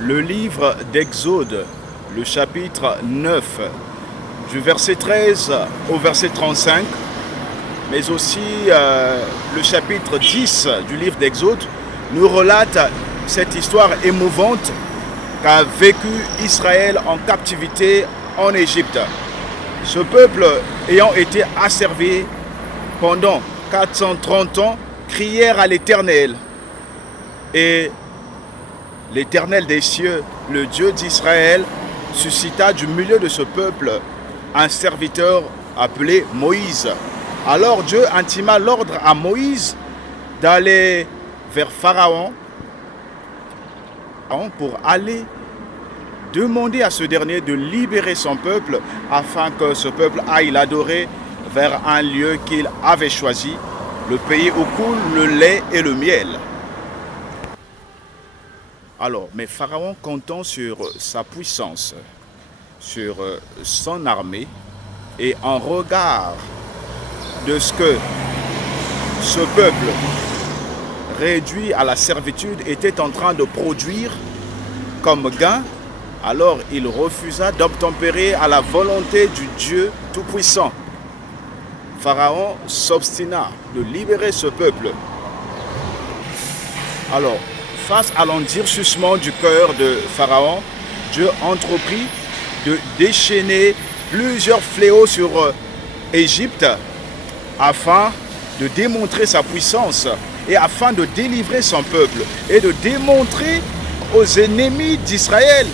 le livre d'Exode, le chapitre 9, du verset 13 au verset 35, mais aussi le chapitre 10 du livre d'Exode, nous relate cette histoire émouvante qu'a vécu Israël en captivité en Égypte. Ce peuple ayant été asservi pendant 430 ans, crièrent à l'Éternel. Et l'Éternel des cieux, le Dieu d'Israël, suscita du milieu de ce peuple un serviteur appelé Moïse. Alors Dieu intima l'ordre à Moïse d'aller vers Pharaon pour aller demander à ce dernier de libérer son peuple afin que ce peuple aille l'adorer vers un lieu qu'il avait choisi, le pays où coule le lait et le miel. Alors, mais Pharaon, comptant sur sa puissance, sur son armée et en regard de ce que ce peuple réduit à la servitude était en train de produire comme gain, alors il refusa d'obtempérer à la volonté du Dieu Tout-Puissant. Pharaon s'obstina de libérer ce peuple. Alors, face à l'endurcissement du cœur de Pharaon, Dieu entreprit de déchaîner plusieurs fléaux sur Égypte afin de démontrer sa puissance et afin de délivrer son peuple et de démontrer aux ennemis d'Israël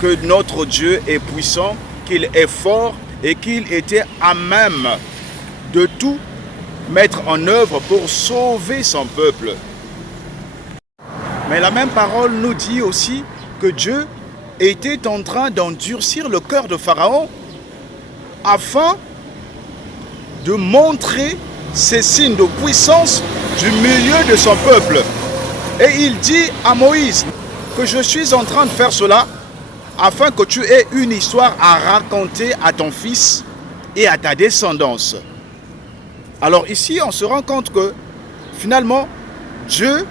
que notre Dieu est puissant, qu'il est fort et qu'il était à même de tout mettre en œuvre pour sauver son peuple. Mais la même parole nous dit aussi que Dieu était en train d'endurcir le cœur de Pharaon afin de montrer ses signes de puissance du milieu de son peuple. Et il dit à Moïse que je suis en train de faire cela afin que tu aies une histoire à raconter à ton fils et à ta descendance. Alors ici, on se rend compte que finalement, Dieu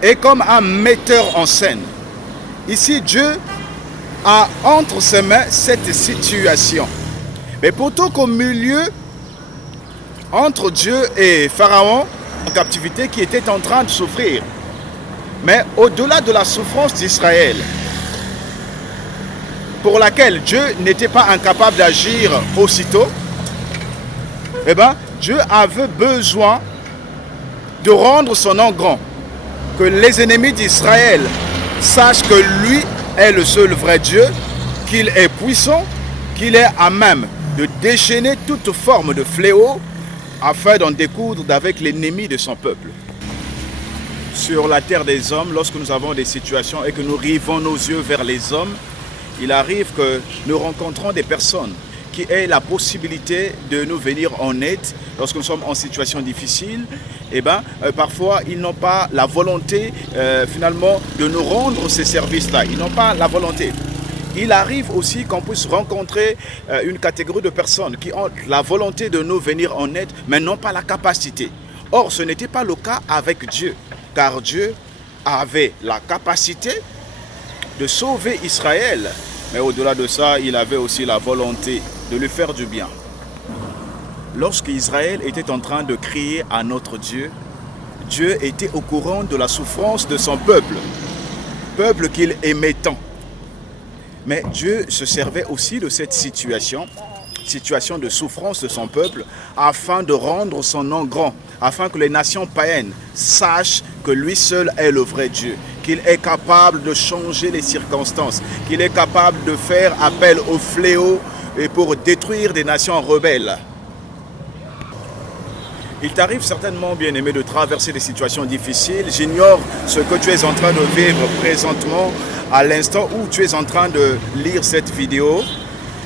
est comme un metteur en scène. Ici, Dieu a entre ses mains cette situation. Mais plutôt qu'au milieu, entre Dieu et Pharaon, en captivité, qui était en train de souffrir. Mais au-delà de la souffrance d'Israël, pour laquelle Dieu n'était pas incapable d'agir aussitôt, eh bien, Dieu avait besoin de rendre son nom grand. Que les ennemis d'Israël sachent que lui est le seul vrai Dieu, qu'il est puissant, qu'il est à même de déchaîner toute forme de fléau afin d'en découdre avec l'ennemi de son peuple. Sur la terre des hommes, lorsque nous avons des situations et que nous rivons nos yeux vers les hommes, il arrive que nous rencontrons des personnes qui aient la possibilité de nous venir en aide lorsque nous sommes en situation difficile. Eh bien, parfois, ils n'ont pas la volonté, finalement, de nous rendre ces services-là. Ils n'ont pas la volonté. Il arrive aussi qu'on puisse rencontrer une catégorie de personnes qui ont la volonté de nous venir en aide, mais n'ont pas la capacité. Or, ce n'était pas le cas avec Dieu, car Dieu avait la capacité de sauver Israël, mais au-delà de ça, il avait aussi la volonté de lui faire du bien. Lorsque Israël était en train de crier à notre Dieu, Dieu était au courant de la souffrance de son peuple qu'il aimait tant. Mais Dieu se servait aussi de cette situation de souffrance de son peuple, afin de rendre son nom grand, afin que les nations païennes sachent que lui seul est le vrai Dieu, qu'il est capable de changer les circonstances, qu'il est capable de faire appel au fléau et pour détruire des nations rebelles. Il t'arrive certainement, bien-aimé, de traverser des situations difficiles. J'ignore ce que tu es en train de vivre présentement, à l'instant où tu es en train de lire cette vidéo.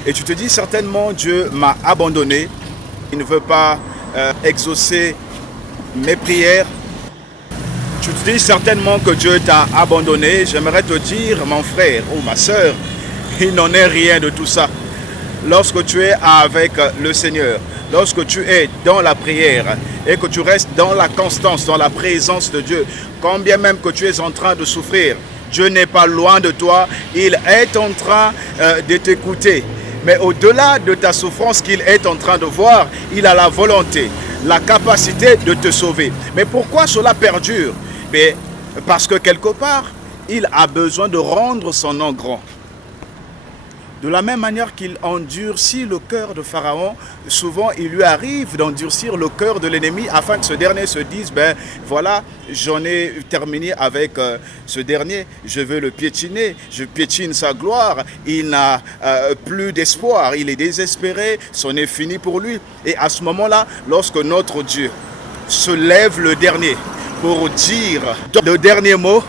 Et tu te dis certainement, Dieu m'a abandonné. Il ne veut pas exaucer mes prières. Tu te dis certainement que Dieu t'a abandonné. J'aimerais te dire, mon frère ou ma soeur, il n'en est rien de tout ça. Lorsque tu es avec le Seigneur, lorsque tu es dans la prière et que tu restes dans la constance, dans la présence de Dieu, quand bien même que tu es en train de souffrir, Dieu n'est pas loin de toi, il est en train de t'écouter. Mais au-delà de ta souffrance qu'il est en train de voir, il a la volonté, la capacité de te sauver. Mais pourquoi cela perdure? Mais parce que quelque part, il a besoin de rendre son nom grand. De la même manière qu'il endurcit le cœur de Pharaon, souvent il lui arrive d'endurcir le cœur de l'ennemi afin que ce dernier se dise, ben voilà, j'en ai terminé avec ce dernier, je veux le piétiner, je piétine sa gloire, il n'a plus d'espoir, il est désespéré, c'en est fini pour lui. Et à ce moment-là, lorsque notre Dieu se lève le dernier pour dire le dernier mot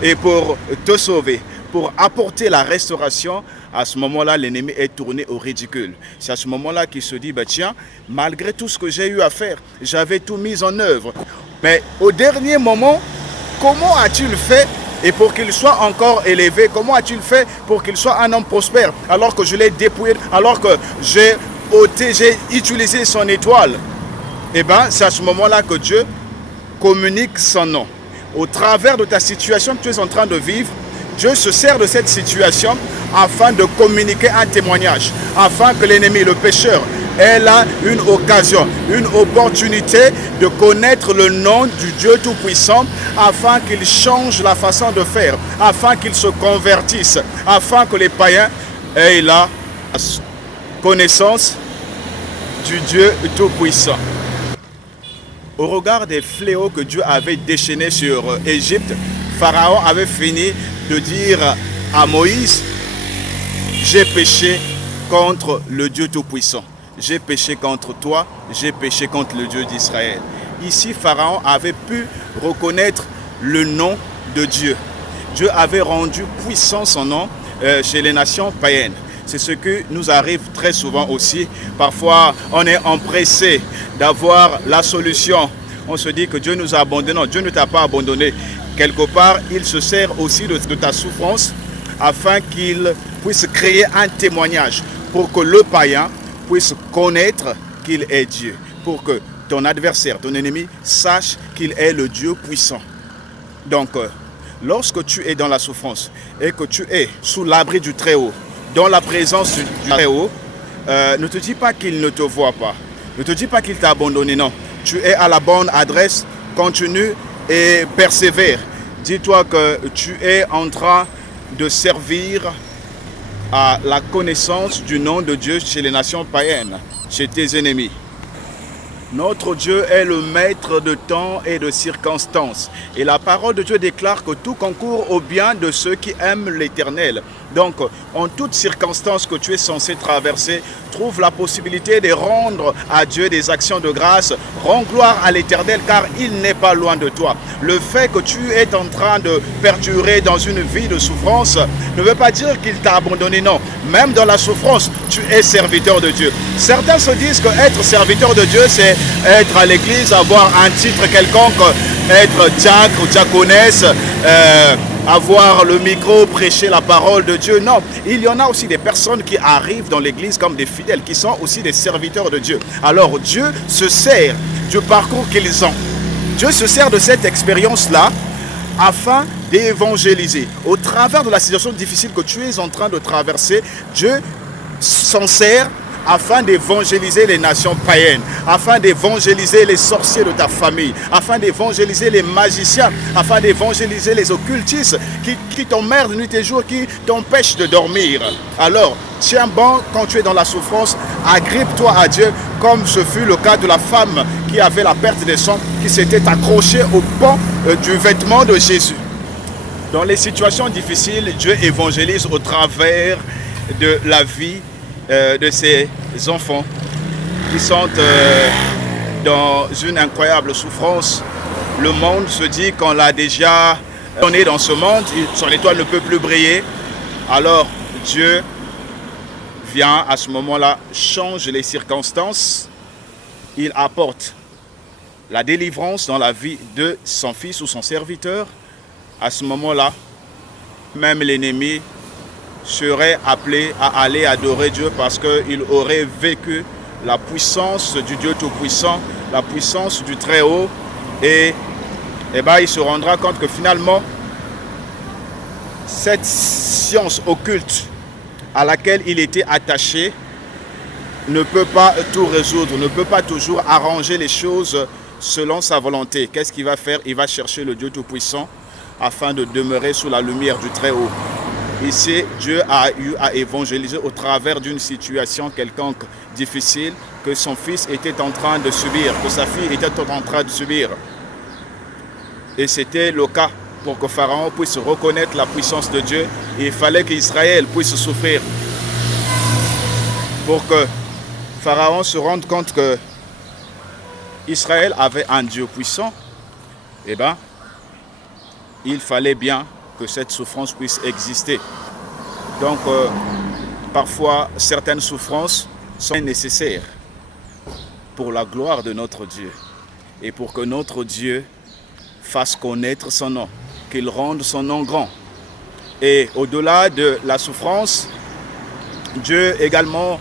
et pour te sauver, pour apporter la restauration, à ce moment-là, l'ennemi est tourné au ridicule. C'est à ce moment-là qu'il se dit, bah, tiens, malgré tout ce que j'ai eu à faire, j'avais tout mis en œuvre. Mais au dernier moment, comment as-tu fait et pour qu'il soit encore élevé? Comment as-tu fait pour qu'il soit un homme prospère alors que je l'ai dépouillé, alors que j'ai ôté, j'ai utilisé son étoile? Eh bien, c'est à ce moment-là que Dieu communique son nom. Au travers de ta situation que tu es en train de vivre, Dieu se sert de cette situation afin de communiquer un témoignage, afin que l'ennemi, le pécheur, ait là une occasion, une opportunité de connaître le nom du Dieu Tout-Puissant, afin qu'il change la façon de faire, afin qu'il se convertisse, afin que les païens aient la connaissance du Dieu Tout-Puissant. Au regard des fléaux que Dieu avait déchaînés sur Égypte, Pharaon avait fini de dire à Moïse, j'ai péché contre le Dieu Tout-Puissant. J'ai péché contre toi, j'ai péché contre le Dieu d'Israël. Ici, Pharaon avait pu reconnaître le nom de Dieu. Dieu avait rendu puissant son nom chez les nations païennes. C'est ce qui nous arrive très souvent aussi. Parfois, on est empressé d'avoir la solution. On se dit que Dieu nous a abandonnés. Non, Dieu ne t'a pas abandonné. Quelque part, il se sert aussi de ta souffrance afin qu'il puisse créer un témoignage pour que le païen puisse connaître qu'il est Dieu. Pour que ton adversaire, ton ennemi, sache qu'il est le Dieu puissant. Donc, lorsque tu es dans la souffrance et que tu es sous l'abri du Très-Haut, dans la présence du Très-Haut, ne te dis pas qu'il ne te voit pas. Ne te dis pas qu'il t'a abandonné, non. Tu es à la bonne adresse, continue et persévère. Dis-toi que tu es en train de servir à la connaissance du nom de Dieu chez les nations païennes, chez tes ennemis. Notre Dieu est le maître de temps et de circonstances. Et la parole de Dieu déclare que tout concourt au bien de ceux qui aiment l'Éternel. Donc, en toute circonstance que tu es censé traverser, trouve la possibilité de rendre à Dieu des actions de grâce. Rends gloire à l'Éternel car il n'est pas loin de toi. Le fait que tu es en train de perdurer dans une vie de souffrance ne veut pas dire qu'il t'a abandonné, non. Même dans la souffrance, tu es serviteur de Dieu. Certains se disent que être serviteur de Dieu, c'est être à l'église, avoir un titre quelconque, être diacre ou diaconesse, avoir le micro, prêcher la parole de Dieu. Non, il y en a aussi des personnes qui arrivent dans l'église comme des fidèles, qui sont aussi des serviteurs de Dieu. Alors Dieu se sert du parcours qu'ils ont. Dieu se sert de cette expérience-là afin d'évangéliser. Au travers de la situation difficile que tu es en train de traverser, Dieu s'en sert afin d'évangéliser les nations païennes, afin d'évangéliser les sorciers de ta famille, afin d'évangéliser les magiciens, afin d'évangéliser les occultistes qui t'emmerdent nuit et jour, qui t'empêchent de dormir. Alors, tiens bon quand tu es dans la souffrance, agrippe-toi à Dieu, comme ce fut le cas de la femme qui avait la perte des sangs, qui s'était accrochée au pan du vêtement de Jésus. Dans les situations difficiles, Dieu évangélise au travers de la vie de ces enfants qui sont dans une incroyable souffrance. Le monde se dit qu'on l'a déjà donné dans ce monde, son étoile ne peut plus briller. Alors Dieu vient à ce moment-là, change les circonstances, il apporte la délivrance dans la vie de son fils ou son serviteur. À ce moment-là, même l'ennemi serait appelé à aller adorer Dieu parce qu'il aurait vécu la puissance du Dieu Tout-Puissant, la puissance du Très-Haut, et il se rendra compte que finalement, cette science occulte à laquelle il était attaché ne peut pas tout résoudre, ne peut pas toujours arranger les choses selon sa volonté. Qu'est-ce qu'il va faire? Il va chercher le Dieu Tout-Puissant afin de demeurer sous la lumière du Très-Haut. Ici, Dieu a eu à évangéliser au travers d'une situation quelconque difficile que son fils était en train de subir, que sa fille était en train de subir. Et c'était le cas pour que Pharaon puisse reconnaître la puissance de Dieu. Et il fallait qu'Israël puisse souffrir pour que Pharaon se rende compte que Israël avait un Dieu puissant. Eh bien, il fallait bien que cette souffrance puisse exister. Donc, parfois, certaines souffrances sont nécessaires pour la gloire de notre Dieu et pour que notre Dieu fasse connaître son nom, qu'il rende son nom grand. Et au-delà de la souffrance, Dieu également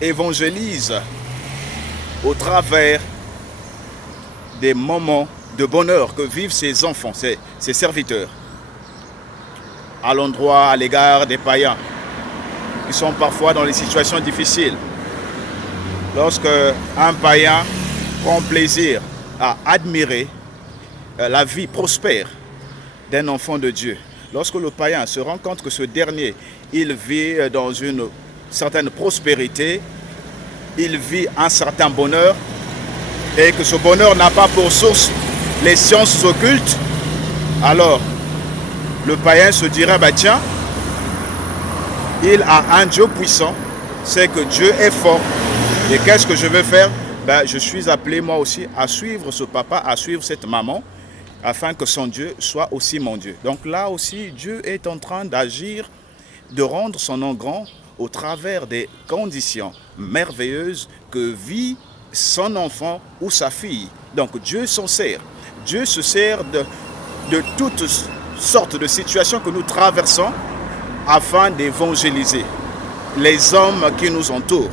évangélise au travers des moments de bonheur que vivent ses enfants, ses serviteurs, à l'endroit, à l'égard des païens, qui sont parfois dans des situations difficiles. Lorsque un païen prend plaisir à admirer la vie prospère d'un enfant de Dieu, lorsque le païen se rend compte que ce dernier, il vit dans une certaine prospérité, il vit un certain bonheur, et que ce bonheur n'a pas pour source les sciences occultes, alors le païen se dira, bah tiens, il a un Dieu puissant, c'est que Dieu est fort. Et qu'est-ce que je veux faire? Ben, je suis appelé moi aussi à suivre ce papa, à suivre cette maman, afin que son Dieu soit aussi mon Dieu. Donc là aussi, Dieu est en train d'agir, de rendre son nom grand au travers des conditions merveilleuses que vit son enfant ou sa fille. Donc Dieu s'en sert. Dieu se sert de toutes sortes de situations que nous traversons afin d'évangéliser les hommes qui nous entourent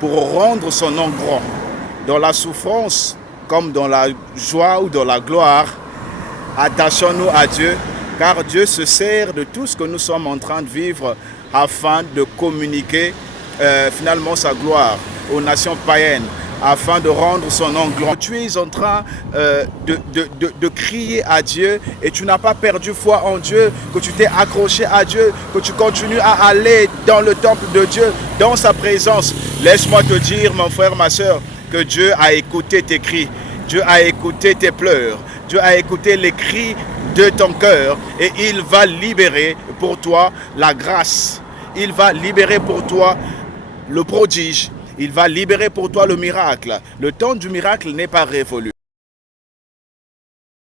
pour rendre son nom grand. Dans la souffrance comme dans la joie ou dans la gloire, attachons-nous à Dieu, car Dieu se sert de tout ce que nous sommes en train de vivre afin de communiquer finalement sa gloire aux nations païennes, afin de rendre son nom grand. Tu es en train de crier à Dieu et tu n'as pas perdu foi en Dieu, que tu t'es accroché à Dieu, que tu continues à aller dans le temple de Dieu, dans sa présence. Laisse-moi te dire, mon frère, ma soeur, que Dieu a écouté tes cris, Dieu a écouté tes pleurs, Dieu a écouté les cris de ton cœur et il va libérer pour toi la grâce. Il va libérer pour toi le prodige. Il va libérer pour toi le miracle. Le temps du miracle n'est pas révolu.